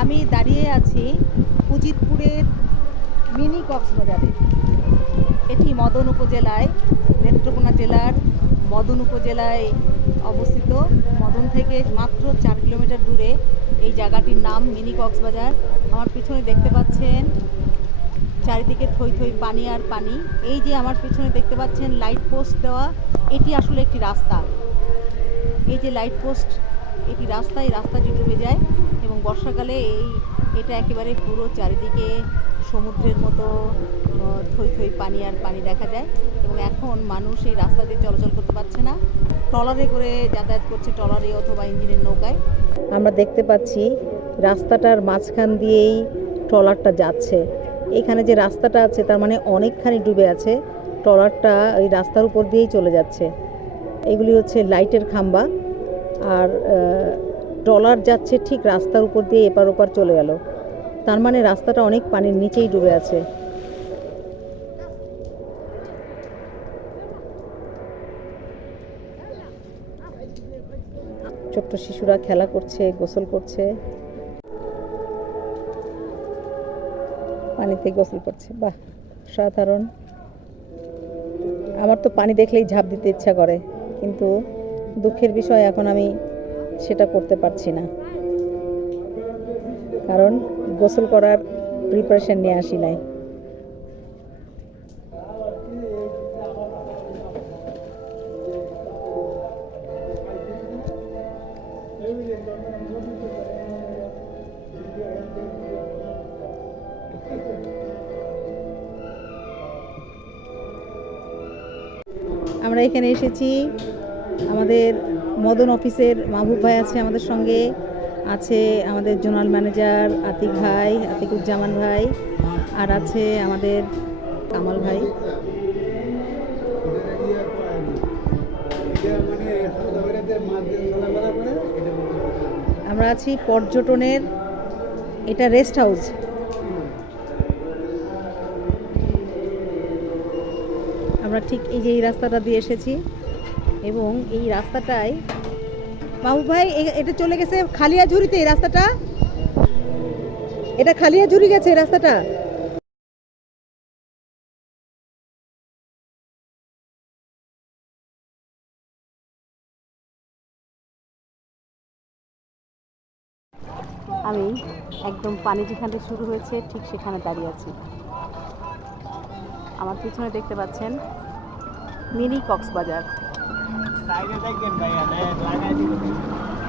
আমি দাঁড়িয়ে আছি উজিতপুরের মিনি কক্সবাজারে। এটি মদন উপজেলায়, নেত্রকোনা জেলার মদন উপজেলায় অবস্থিত। মদন থেকে মাত্র চার কিলোমিটার দূরে এই জায়গাটির নাম মিনি কক্সবাজার। আমার পিছনে দেখতে পাচ্ছেন চারিদিকে থই থই পানি আর পানি। এই যে আমার পিছনে দেখতে পাচ্ছেন লাইট পোস্ট দেওয়া, এটি আসলে একটি রাস্তা। এই যে লাইট পোস্ট এটি রাস্তা এই রাস্তাটি ডুবে যায়। এবং বর্ষাকালে এই, এটা একেবারে পুরো চারিদিকে সমুদ্রের মতো থই থই পানি আর পানি দেখা যায় এবং এখন মানুষ এই রাস্তা দিয়ে চলাচল করতে পারছে না। ট্রলারে করে যাতায়াত করছে ট্রলারে অথবা ইঞ্জিনের নৌকায়। আমরা দেখতে পাচ্ছি রাস্তাটার মাঝখান দিয়েই ট্রলারটা যাচ্ছে। এখানে যে রাস্তাটা আছে তার মানে অনেকখানি ডুবে আছে। ট্রলারটা ওই রাস্তার উপর দিয়েই চলে যাচ্ছে। এগুলি হচ্ছে লাইটের খাম্বা। আর ট্রলার যাচ্ছে ঠিক রাস্তার উপর দিয়ে এপার ওপার চলে গেল। তার মানে রাস্তাটা অনেক পানির নিচেই ডুবে আছে। ছোট্ট শিশুরা খেলা করছে, গোসল করছে। পানিতে গোসল করছে। বাহ সাধারণ আমার তো পানি দেখলেই ঝাঁপ দিতে ইচ্ছা করে, কিন্তু দুঃখের বিষয়, এখন আমি সেটা করতে পারছি না। কারণ গোসল করার প্রিপারেশন নিয়ে আসি নাই। আমরা এখানে এসেছি আমাদের মদন অফিসের মাহবুব ভাই আছে আমাদের সঙ্গে, আছে আমাদের জোনাল ম্যানেজার আতিক ভাই, আতিকুজ্জামান ভাই, আর আছে আমাদের কামাল ভাই। আমরা আছি পর্যটনের, এটা রেস্ট হাউস আমরা ঠিক এই যে এই রাস্তাটা দিয়ে এসেছি। এবং এই রাস্তাটায় মাহবুব ভাই এটা চলে গেছে খালিয়াঝুরিতে এই রাস্তাটা? এটা খালিয়াঝুরি গেছে, এই রাস্তাটা? আমি একদম পানি যেখান থেকে শুরু হয়েছে, ঠিক সেখানে দাঁড়িয়ে আছি। আমার পিছনে দেখতে পাচ্ছেন মিনি কক্সবাজার। સાઈડે થઈ ગયા ભાઈ? અને લાગે છે